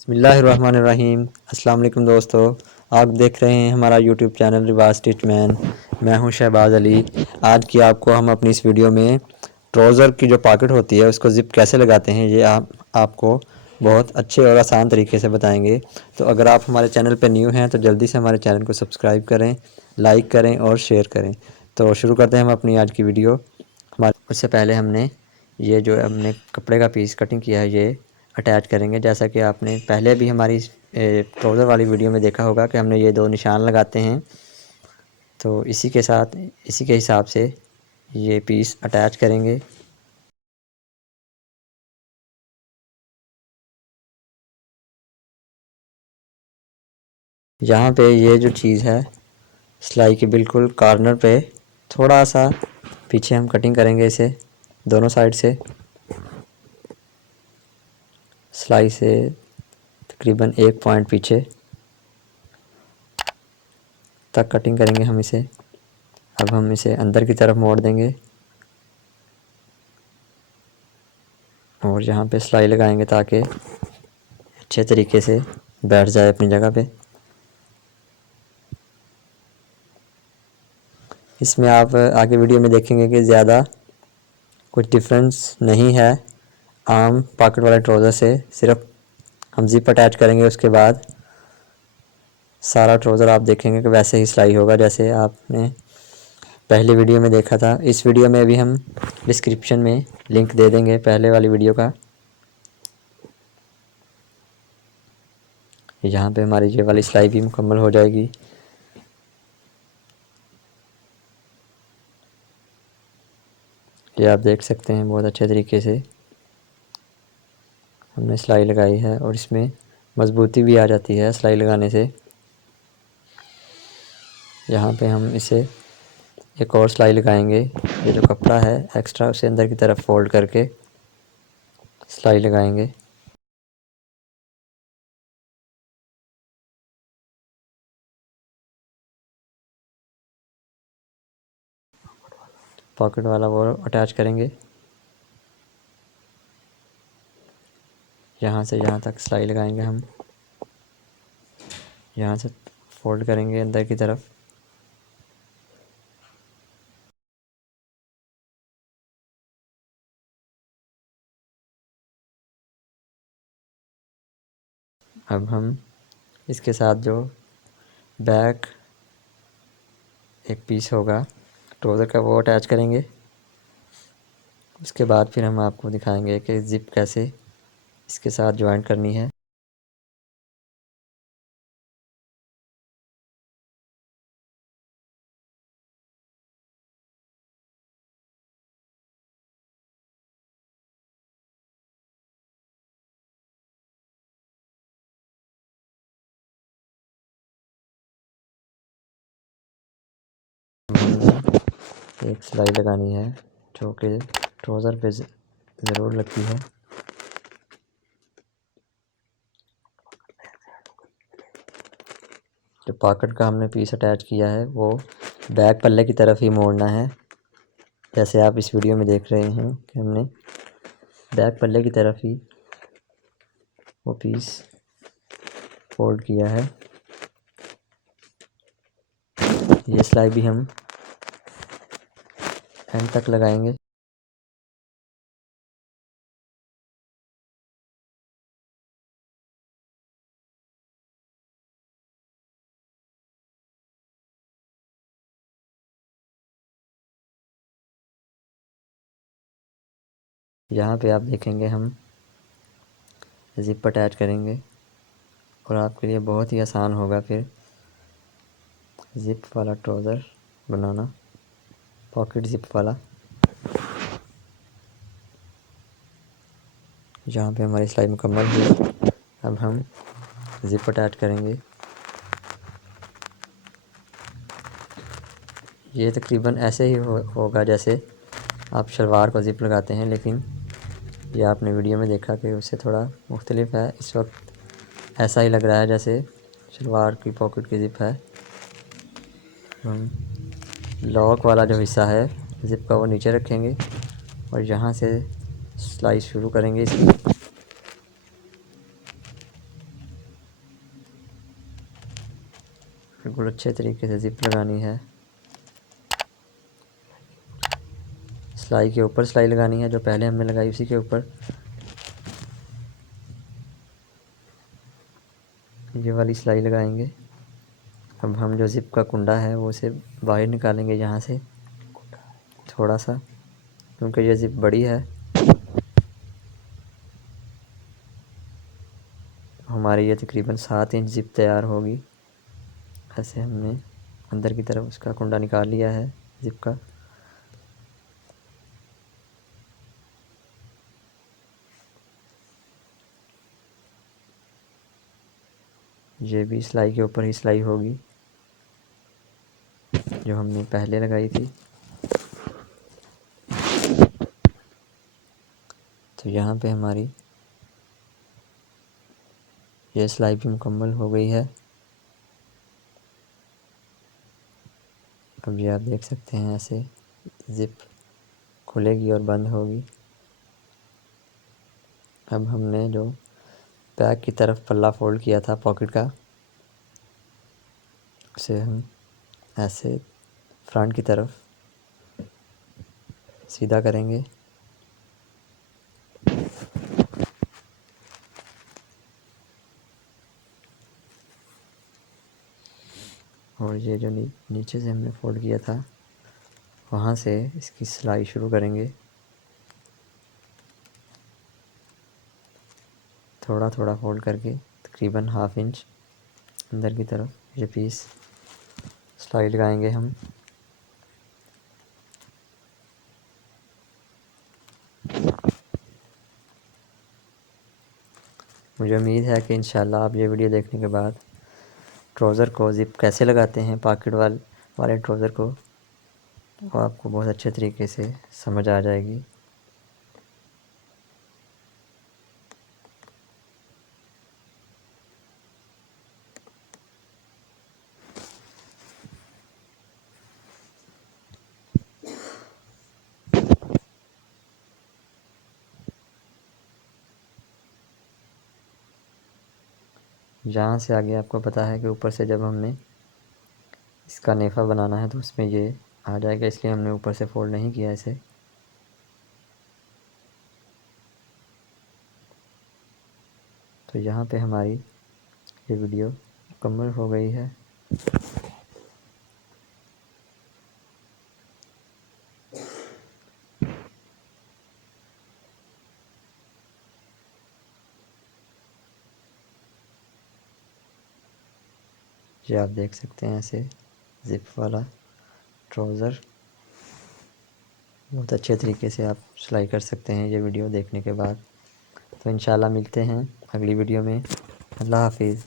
बिस्मिल्लाहिर्रहमानिर्रहीम। अस्सलाम वालेकुम दोस्तों, आप देख रहे हैं हमारा यूट्यूब चैनल रिवाज स्टिचमैन। मैं हूं शहबाज अली। आज की आपको हम अपनी इस वीडियो में ट्राउज़र की जो पॉकेट होती है उसको ज़िप कैसे लगाते हैं ये आपको बहुत अच्छे और आसान तरीके से बताएंगे। तो अगर आप हमारे चैनल पर न्यू हैं तो जल्दी से हमारे चैनल को सब्सक्राइब करें, लाइक करें और शेयर करें। तो शुरू करते हैं हम अपनी आज की वीडियो। उससे पहले हमने ये जो हमने कपड़े का पीस कटिंग किया है ये अटैच करेंगे। जैसा कि आपने पहले भी हमारी ट्राउज़र वाली वीडियो में देखा होगा कि हमने ये दो निशान लगाते हैं, तो इसी के साथ इसी के हिसाब से ये पीस अटैच करेंगे। यहाँ पे ये जो चीज़ है सिलाई के बिल्कुल कॉर्नर पे थोड़ा सा पीछे हम कटिंग करेंगे इसे दोनों साइड से। सिलाई से तकरीबन 1 पॉइंट पीछे तक कटिंग करेंगे हम इसे। अब हम इसे अंदर की तरफ मोड़ देंगे और यहाँ पे सिलाई लगाएंगे ताकि अच्छे तरीके से बैठ जाए अपनी जगह पे। इसमें आप आगे वीडियो में देखेंगे कि ज़्यादा कुछ डिफरेंस नहीं है आम पॉकेट वाले ट्राउज़र से। सिर्फ हम जिप अटैच करेंगे, उसके बाद सारा ट्राउज़र आप देखेंगे कि वैसे ही सिलाई होगा जैसे आपने पहले वीडियो में देखा था। इस वीडियो में भी हम डिस्क्रिप्शन में लिंक दे देंगे पहले वाली वीडियो का। यहाँ पे हमारी ये वाली सिलाई भी मुकम्मल हो जाएगी। ये आप देख सकते हैं बहुत अच्छे तरीके से हमने सिलाई लगाई है और इसमें मज़बूती भी आ जाती है सिलाई लगाने से। यहाँ पे हम इसे एक और सिलाई लगाएंगे। ये जो कपड़ा है एक्स्ट्रा उसे अंदर की तरफ फोल्ड करके सिलाई लगाएंगे। पॉकेट वाला वो अटैच करेंगे। यहाँ से यहाँ तक सिलाई लगाएंगे हम। यहाँ से फोल्ड करेंगे अंदर की तरफ। अब हम इसके साथ जो बैक एक पीस होगा ट्राउज़र का वो अटैच करेंगे। उसके बाद फिर हम आपको दिखाएंगे कि ज़िप कैसे इसके साथ ज्वाइन करनी है। एक सिलाई लगानी है जो कि ट्राउज़र पे ज़रूर लगती है। जो पॉकेट का हमने पीस अटैच किया है वो बैक पल्ले की तरफ ही मोड़ना है। जैसे आप इस वीडियो में देख रहे हैं कि हमने बैक पल्ले की तरफ ही वो पीस फोल्ड किया है। ये सिलाई भी हम एंड तक लगाएंगे। यहाँ पे आप देखेंगे हम ज़िप अटैच करेंगे और आपके लिए बहुत ही आसान होगा फिर ज़िप वाला ट्राउज़र बनाना, पॉकेट ज़िप वाला। यहाँ पे हमारी सिलाई मुकम्मल हुई। अब हम ज़िप अटैच करेंगे। ये तकरीबन ऐसे ही होगा जैसे आप शलवार को ज़िप लगाते हैं, लेकिन ये आपने वीडियो में देखा कि उससे थोड़ा मुख्तलिफ है। इस वक्त ऐसा ही लग रहा है जैसे शलवार की पॉकेट की ज़िप है। हम लॉक वाला जो हिस्सा है ज़िप का वो नीचे रखेंगे और यहाँ से सिलाई शुरू करेंगे इसकी। बिल्कुल अच्छे तरीके से जिप लगानी है। सिलाई के ऊपर सिलाई लगानी है, जो पहले हमने लगाई उसी के ऊपर ये वाली सिलाई लगाएंगे। अब हम जो जिप का कुंडा है वो उसे बाहर निकालेंगे यहाँ से थोड़ा सा, क्योंकि ये जिप बड़ी है। हमारी ये तकरीबन 7 इंच जिप तैयार होगी। ऐसे हमने अंदर की तरफ उसका कुंडा निकाल लिया है जिप का। ये भी सिलाई के ऊपर ही सिलाई होगी जो हमने पहले लगाई थी। तो यहाँ पे हमारी ये सिलाई भी मुकम्मल हो गई है। अब ये आप देख सकते हैं ऐसे जिप खुलेगी और बंद होगी। अब हमने जो बैक की तरफ पल्ला फोल्ड किया था पॉकेट का, उसे हम ऐसे फ्रंट की तरफ सीधा करेंगे। और ये जो नीचे से हमने फोल्ड किया था वहाँ से इसकी सिलाई शुरू करेंगे। थोड़ा थोड़ा फोल्ड करके तकरीबन 1/2 इंच अंदर की तरफ ये पीस सिलाई लगाएंगे हम। मुझे उम्मीद है कि इंशाल्लाह आप ये वीडियो देखने के बाद ट्राउज़र को ज़िप कैसे लगाते हैं पॉकेट वाले ट्राउज़र को, वो आपको बहुत अच्छे तरीके से समझ आ जाएगी। यहाँ से आगे आपको पता है कि ऊपर से जब हमने इसका नेफ़ा बनाना है तो उसमें ये आ जाएगा, इसलिए हमने ऊपर से फोल्ड नहीं किया इसे। तो यहाँ पे हमारी ये वीडियो मुकम्मल हो गई है। ये आप देख सकते हैं ऐसे ज़िप वाला ट्राउज़र बहुत अच्छे तरीके से आप सिलाई कर सकते हैं ये वीडियो देखने के बाद। तो इंशाल्लाह मिलते हैं अगली वीडियो में। अल्लाह हाफिज़।